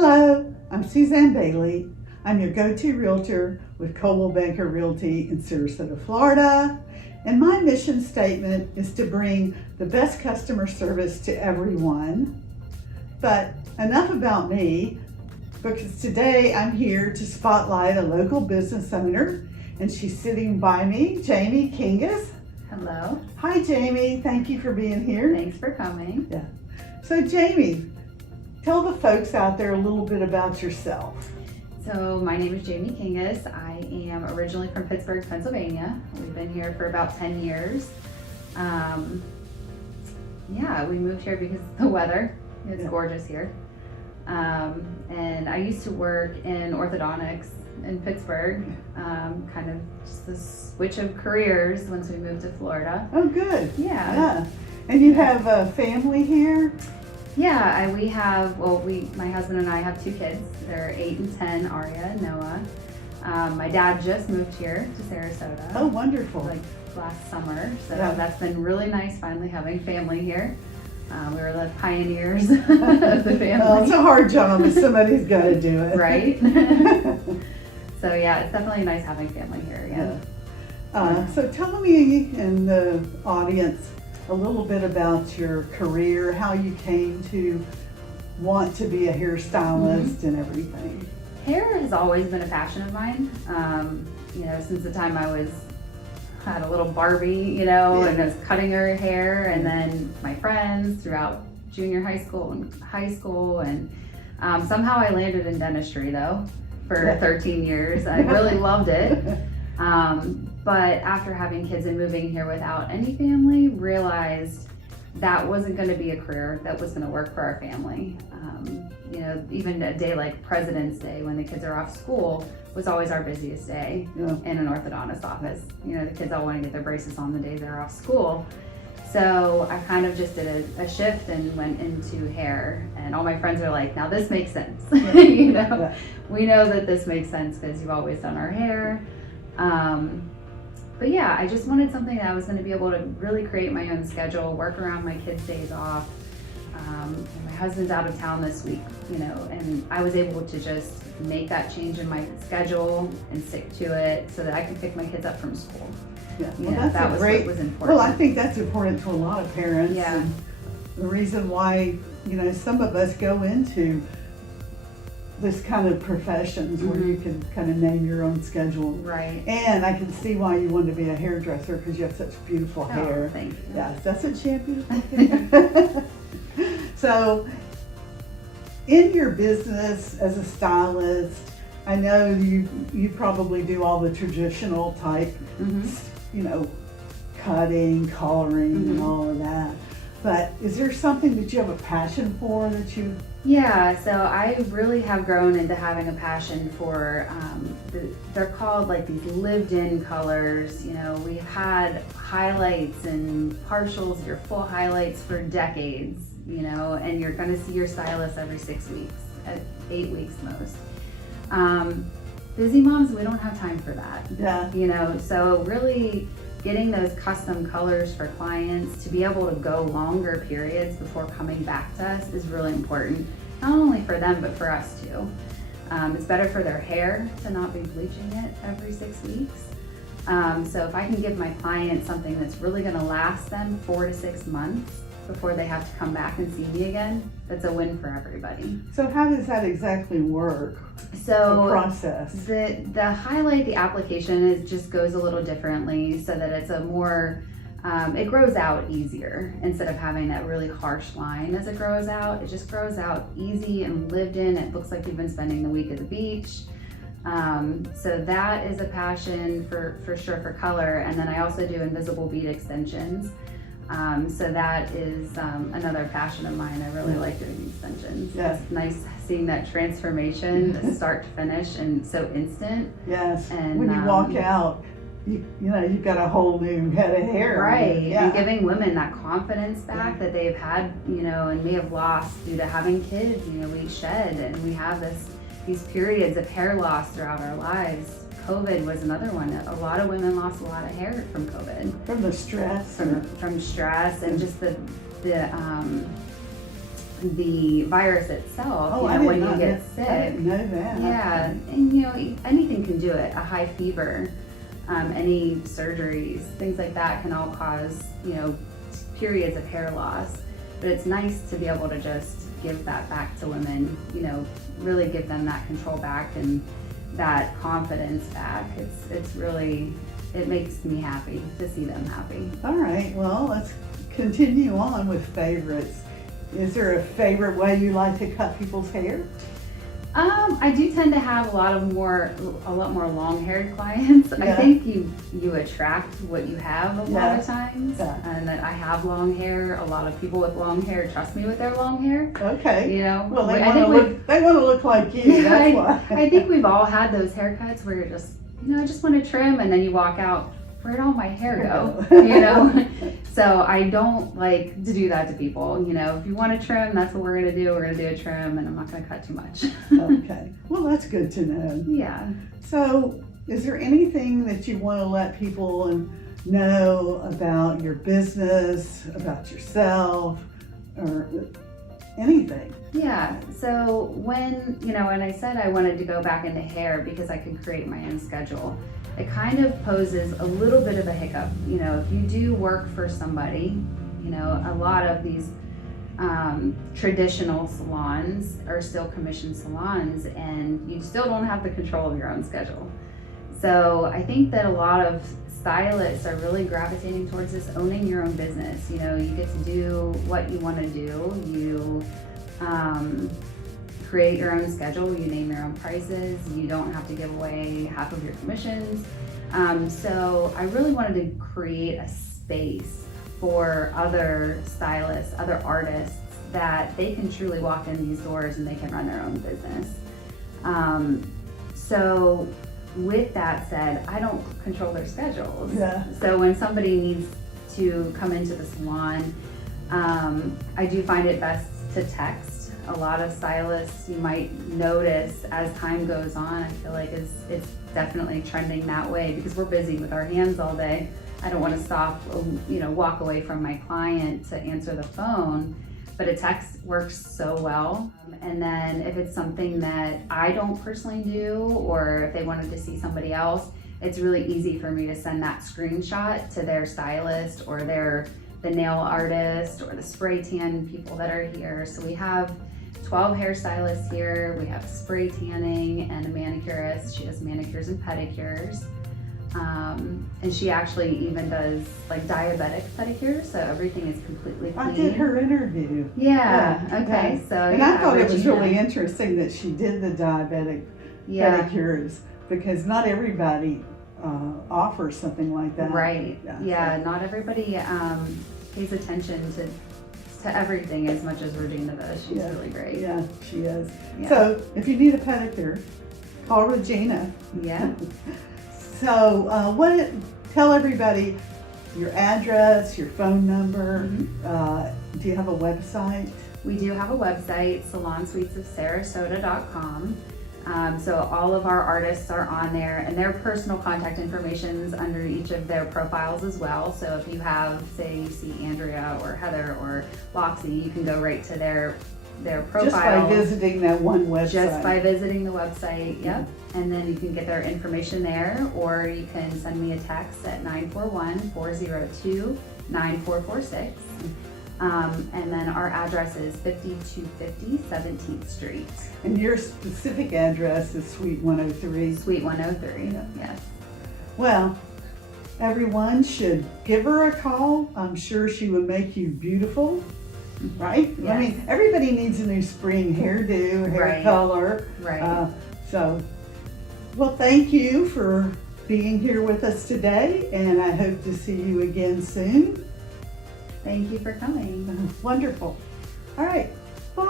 Hello, I'm Suzanne Bailey. I'm your go-to realtor with Coldwell Banker Realty in Sarasota, Florida. And my mission statement is to bring the best customer service to everyone. But enough about me, because today I'm here to spotlight a local business owner, and she's sitting by me, Jamie Kingas. Hello. Hi, Jamie. Thank you for being here. Thanks for coming. Yeah. So, Jamie, tell the folks out there a little bit about yourself. So my name is Jamie Kingas. I am originally from Pittsburgh, Pennsylvania. We've been here for about 10 years. We moved here because of the weather. It's gorgeous here. And I used to work in orthodontics in Pittsburgh, kind of just a switch of careers once we moved to Florida. Oh, good. Yeah. And you have a family here? Yeah, my husband and I have two kids. They're 8 and 10, Aria and Noah. My dad just moved here to Sarasota. Oh, wonderful. Like last summer. So that's been really nice finally having family here. We were the pioneers of the family. Well, it's a hard job, but somebody's got to do it. Right? So yeah, it's definitely nice having family here again. So tell me and the audience a little bit about your career, how you came to want to be a hairstylist and everything. Hair has always been a passion of mine. Since the time I had a little Barbie, and I was cutting her hair, and then my friends throughout junior high school and somehow I landed in dentistry though for 13 years. I really loved it. But after having kids and moving here without any family, realized that wasn't going to be a career that was going to work for our family. Even a day like President's Day when the kids are off school was always our busiest day in an orthodontist office. The kids all want to get their braces on the day they're off school. So I kind of just did a shift and went into hair, and all my friends are like, now this makes sense. We know that this makes sense because you've always done our hair. But yeah, I just wanted something that I was going to be able to really create my own schedule, work around my kids' days off. My husband's out of town this week, and I was able to just make that change in my schedule and stick to it so that I could pick my kids up from school. That was what was important. Well, I think that's important to a lot of parents. Yeah. And the reason why, some of us go into this kind of professions where you can kind of name your own schedule. Right. And I can see why you wanted to be a hairdresser because you have such beautiful hair. Thank you. Yes, that's what she had, beautiful hair. So, in your business as a stylist, I know you probably do all the traditional type, cutting, coloring, and all of that. But is there something that you have a passion for that you? Yeah, so I really have grown into having a passion for, they're called like these lived-in colors. We've had highlights and partials, your full highlights for decades, and you're going to see your stylist every 6 weeks, 8 weeks most. Busy moms, we don't have time for that. Yeah. So really getting those custom colors for clients to be able to go longer periods before coming back to us is really important. Not only for them, but for us too. It's better for their hair to not be bleaching it every 6 weeks. So if I can give my clients something that's really gonna last them 4 to 6 months before they have to come back and see me again, that's a win for everybody. So how does that exactly work? So the process. The highlight, the application just goes a little differently so that it's a more, it grows out easier instead of having that really harsh line as it grows out. It just grows out easy and lived in. It looks like you've been spending the week at the beach. So that is a passion for sure for color. And then I also do invisible bead extensions. So that is another passion of mine. I really like doing extensions. Yes. It's nice seeing that transformation, the start to finish, and so instant. Yes. And when you walk out, you've got a whole new head of hair. Right. Yeah. And giving women that confidence back that they've had, and may have lost due to having kids. We shed and we have these periods of hair loss throughout our lives. COVID was another one. A lot of women lost a lot of hair from COVID. From the stress. From stress and just the the virus itself, Oh, you I know, did when you not get know, sick. I didn't know that. Yeah, and you know, anything can do it. A high fever, any surgeries, things like that can all cause, you know, periods of hair loss. But it's nice to be able to just give that back to women, you know, really give them that control back and that confidence back. It's really, it makes me happy to see them happy. All right, well, let's continue on with favorites. Is there a favorite way you like to cut people's hair? I do tend to have a lot more long-haired clients. Yeah. I think you attract what you have a lot of times, Yeah. and that I have long hair. A lot of people with long hair trust me with their long hair. Okay. You know, Well, they I want think to look. They want to look like you. That's why. I think we've all had those haircuts where you're just, you know, I just want to trim, and then you walk out. Where'd all my hair go? You know, so I don't like to do that to people. You know, if you want to trim, that's what we're gonna do. We're gonna do a trim, and I'm not gonna cut too much. Okay. Well, that's good to know. Yeah. So, is there anything that you want to let people know about your business, about yourself, or anything? Yeah, so when I said I wanted to go back into hair because I could create my own schedule, it kind of poses a little bit of a hiccup. You know, if you do work for somebody, you know, a lot of these traditional salons are still commission salons, and you still don't have the control of your own schedule. So I think that a lot of stylists are really gravitating towards this owning your own business. You know, you get to do what you want to do. You create your own schedule, you name your own prices, you don't have to give away half of your commissions. So I really wanted to create a space for other stylists, other artists, that they can truly walk in these doors and they can run their own business. So with that said, I don't control their schedules. Yeah. So when somebody needs to come into the salon, I do find it best to text. A lot of stylists, you might notice as time goes on, I feel like it's definitely trending that way because we're busy with our hands all day. I don't want to stop, you know, walk away from my client to answer the phone, but a text works so well. And then if it's something that I don't personally do, or if they wanted to see somebody else, it's really easy for me to send that screenshot to their stylist or the nail artist or the spray tan people that are here. So we have 12 hairstylists here. We have spray tanning and a manicurist. She does manicures and pedicures. And she actually even does like diabetic pedicures, so everything is completely clean. I did her interview. Yeah, okay. So and I thought it was really interesting that she did the diabetic pedicures, because not everybody offers something like that. Right. Yeah, not everybody pays attention to everything as much as Regina does. She's really great. Yeah, she is. Yeah. So if you need a pedicure, call Regina. Yeah. So tell everybody your address, your phone number. Mm-hmm. Do you have a website? We do have a website, salonsuitesofsarasota.com. So all of our artists are on there, and their personal contact information is under each of their profiles as well. So if you have, say, you see Andrea or Heather or Loxy, you can go right to their profile. Just by visiting that one website. Just by visiting the website, yep. And then you can get their information there, or you can send me a text at 941-402-9446. And then our address is 5250 17th Street. And your specific address is Suite 103. Suite 103, yes. Well, everyone should give her a call. I'm sure she would make you beautiful, right? Yes. I mean, everybody needs a new spring hairdo, hair color. Right. Well, thank you for being here with us today, and I hope to see you again soon. Thank you for coming. Wonderful. All right. Bye.